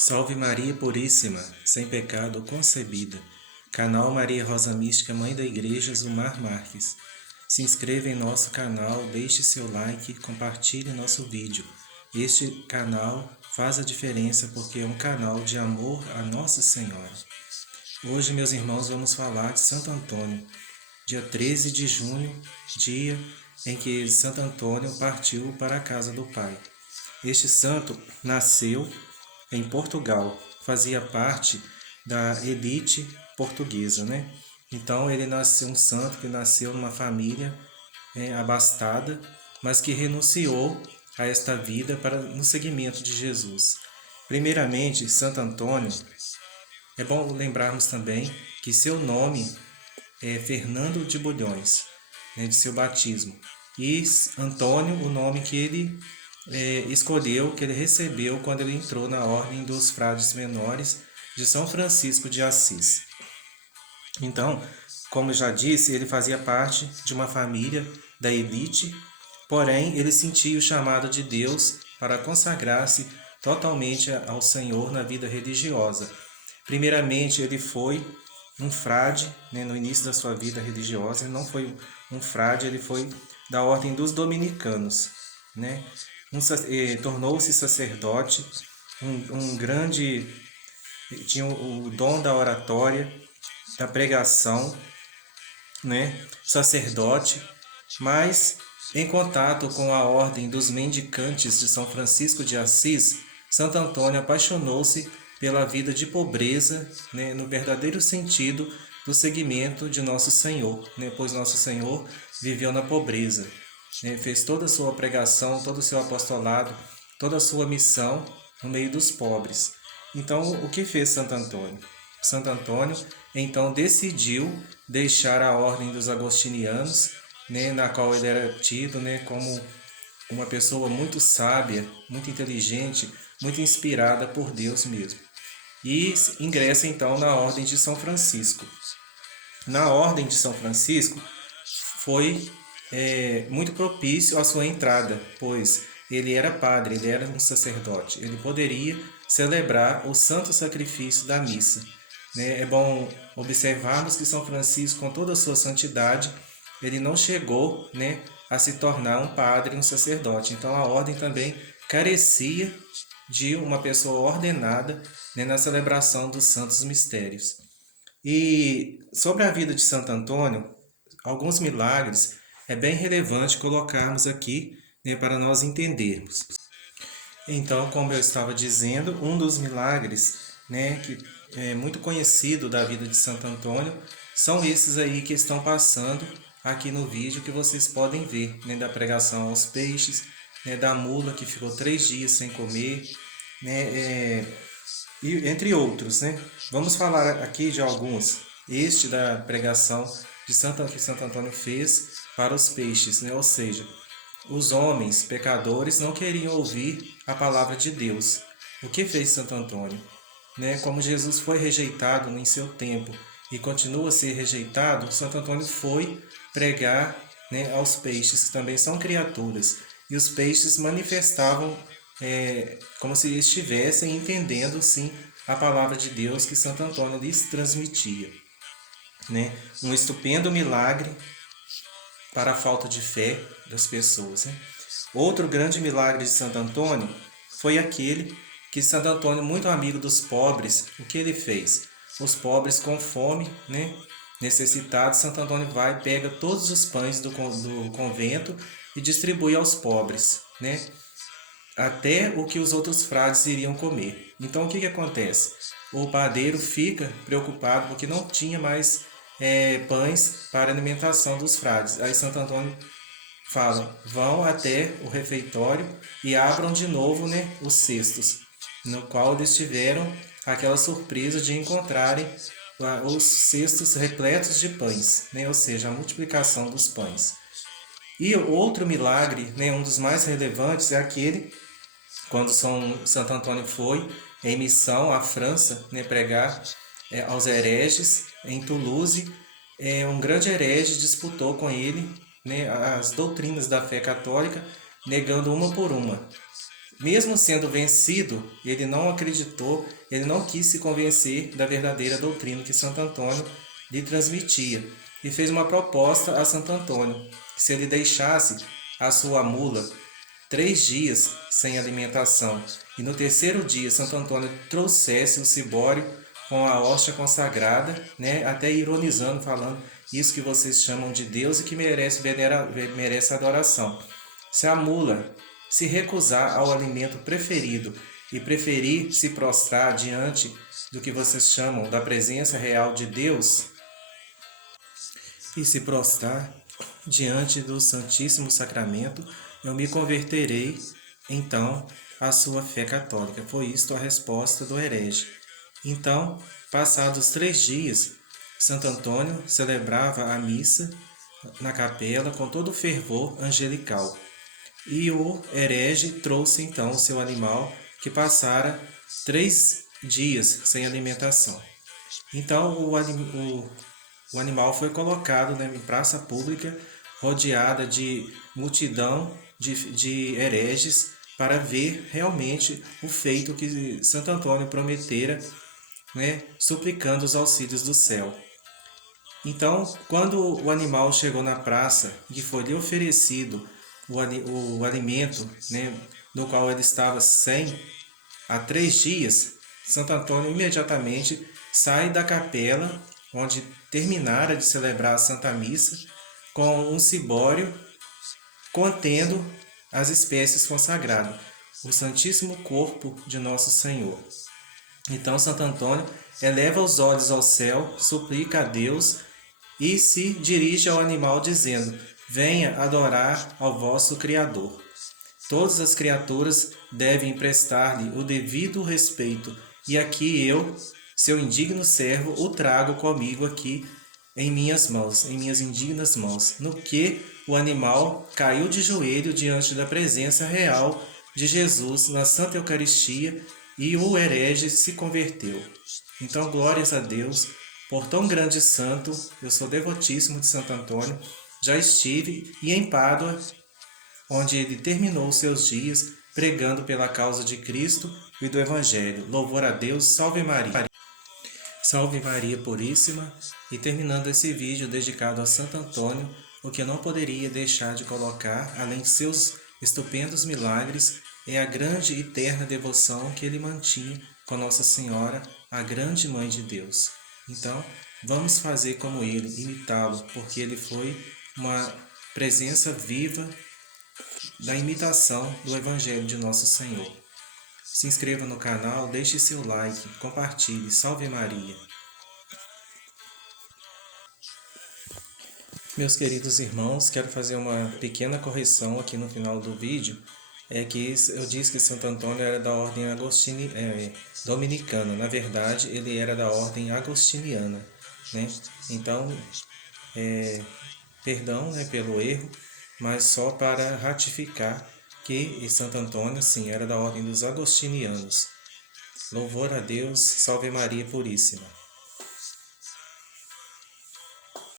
Salve Maria Puríssima, sem pecado concebida. Canal Maria Rosa Mística, Mãe da Igreja, Zumar Marques. Se inscreva em nosso canal, deixe seu like, compartilhe nosso vídeo. Este canal faz a diferença porque é um canal de amor a Nossa Senhora. Hoje, meus irmãos, vamos falar de Santo Antônio, dia 13 de junho, dia em que Santo Antônio partiu para a casa do Pai. Este santo nasceu em Portugal, fazia parte da elite portuguesa, né? Então ele nasceu um santo que nasceu numa família abastada, mas que renunciou a esta vida para no seguimento de Jesus. Primeiramente, Santo Antônio, é bom lembrarmos também que seu nome é Fernando de Bulhões, né, de seu batismo. E Antônio, o nome que ele escolheu, que ele recebeu quando ele entrou na ordem dos frades menores de São Francisco de Assis. Então, como eu já disse, ele fazia parte de uma família da elite, porém ele sentia o chamado de Deus para consagrar-se totalmente ao Senhor na vida religiosa. Primeiramente, ele foi um frade, né, no início da sua vida religiosa. Ele não foi um frade, ele foi da ordem dos dominicanos, né? Tornou-se sacerdote, um grande, tinha o dom da oratória, da pregação, né? Sacerdote, mas em contato com a ordem dos mendicantes de São Francisco de Assis, Santo Antônio apaixonou-se pela vida de pobreza, né, no verdadeiro sentido do seguimento de Nosso Senhor, né, pois Nosso Senhor viveu na pobreza, né, fez toda a sua pregação, todo o seu apostolado, toda a sua missão no meio dos pobres. Então, o que fez Santo Antônio? Santo Antônio, então, decidiu deixar a ordem dos agostinianos, né, na qual ele era tido, né, como uma pessoa muito sábia, muito inteligente, muito inspirada por Deus mesmo. E ingressa então na ordem de São Francisco. Na ordem de São Francisco foi muito propício a sua entrada, pois ele era padre, ele era um sacerdote, ele poderia celebrar o santo sacrifício da missa. É bom observarmos que São Francisco, com toda a sua santidade, ele não chegou, né, a se tornar um padre, um sacerdote. Então a ordem também carecia de uma pessoa ordenada, né, na celebração dos santos mistérios. E sobre a vida de Santo Antônio, alguns milagres é bem relevante colocarmos aqui, né, para nós entendermos. Então, como eu estava dizendo, um dos milagres, né, que é muito conhecido da vida de Santo Antônio são esses aí que estão passando aqui no vídeo, que vocês podem ver, né, da pregação aos peixes, né, da mula que ficou 3 dias sem comer, né, e entre outros, né? Vamos falar aqui de alguns. Este da pregação que Santo Antônio fez para os peixes, né? Ou seja, os homens pecadores não queriam ouvir a palavra de Deus. O que fez Santo Antônio? Né? Como Jesus foi rejeitado em seu tempo e continua a ser rejeitado, Santo Antônio foi pregar, né, aos peixes, que também são criaturas. E os peixes manifestavam como se estivessem entendendo, sim, a palavra de Deus que Santo Antônio lhes transmitia. Né? Um estupendo milagre para a falta de fé das pessoas. Né? Outro grande milagre de Santo Antônio foi aquele que Santo Antônio, muito amigo dos pobres, o que ele fez? Os pobres com fome, né, necessitados, Santo Antônio vai, pega todos os pães do convento e distribui aos pobres, né, até o que os outros frades iriam comer. Então o que acontece? O padeiro fica preocupado porque não tinha mais pães para a alimentação dos frades. Aí Santo Antônio fala: vão até o refeitório e abram de novo, né, os cestos, no qual eles tiveram aquela surpresa de encontrarem os cestos repletos de pães, né, ou seja, a multiplicação dos pães. E outro milagre, né, um dos mais relevantes, é aquele quando Santo Antônio foi em missão à França, né, pregar aos hereges em Toulouse. Um grande herege disputou com ele, né, as doutrinas da fé católica, negando uma por uma. mesmo sendo vencido, ele não acreditou, ele não quis se convencer da verdadeira doutrina que Santo Antônio lhe transmitia e fez uma proposta a Santo Antônio, que se ele deixasse a sua mula 3 dias sem alimentação e no terceiro dia Santo Antônio trouxesse o cibório com a hóstia consagrada, né, até ironizando, falando isso que vocês chamam de Deus e que merece adoração. Se a mula se recusar ao alimento preferido e preferir se prostrar diante do que vocês chamam da presença real de Deus e se prostrar diante do Santíssimo Sacramento, eu me converterei, então, à sua fé católica. Foi isto a resposta do herege. Então, passados 3 dias, Santo Antônio celebrava a missa na capela com todo o fervor angelical. E o herege trouxe então o seu animal, que passara 3 dias sem alimentação. Então o animal foi colocado, né, em praça pública, rodeada de multidão de hereges, para ver realmente o feito que Santo Antônio prometera, né, suplicando os auxílios do céu. Então, quando o animal chegou na praça e foi lhe oferecido o alimento, né, do qual ele estava sem há 3 dias, Santo Antônio imediatamente sai da capela, onde terminara de celebrar a Santa Missa, com um cibório contendo as espécies consagradas, o Santíssimo Corpo de Nosso Senhor. Então Santo Antônio eleva os olhos ao céu, suplica a Deus e se dirige ao animal dizendo: venha adorar ao vosso Criador. Todas as criaturas devem prestar-lhe o devido respeito, e aqui eu, seu indigno servo, o trago comigo aqui em minhas mãos, em minhas indignas mãos. No que o animal caiu de joelho diante da presença real de Jesus na Santa Eucaristia e o herege se converteu. Então, glórias a Deus por tão grande santo. Eu sou devotíssimo de Santo Antônio, já estive e em Pádua, onde ele terminou seus dias pregando pela causa de Cristo e do Evangelho. Louvor a Deus, salve Maria. Salve Maria Puríssima. E terminando esse vídeo dedicado a Santo Antônio, o que eu não poderia deixar de colocar, além de seus estupendos milagres, é a grande e terna devoção que ele mantinha com Nossa Senhora, a grande Mãe de Deus. Então, vamos fazer como ele, imitá-lo, porque ele foi uma presença viva da imitação do Evangelho de Nosso Senhor. Se inscreva no canal, deixe seu like, compartilhe. Salve Maria! Meus queridos irmãos, quero fazer uma pequena correção aqui no final do vídeo. É que eu disse que Santo Antônio era da ordem dominicana. Na verdade, ele era da ordem agostiniana, né? Então, perdão, né, pelo erro, mas só para ratificar que Santo Antônio, sim, era da ordem dos agostinianos. Louvor a Deus, salve Maria Puríssima.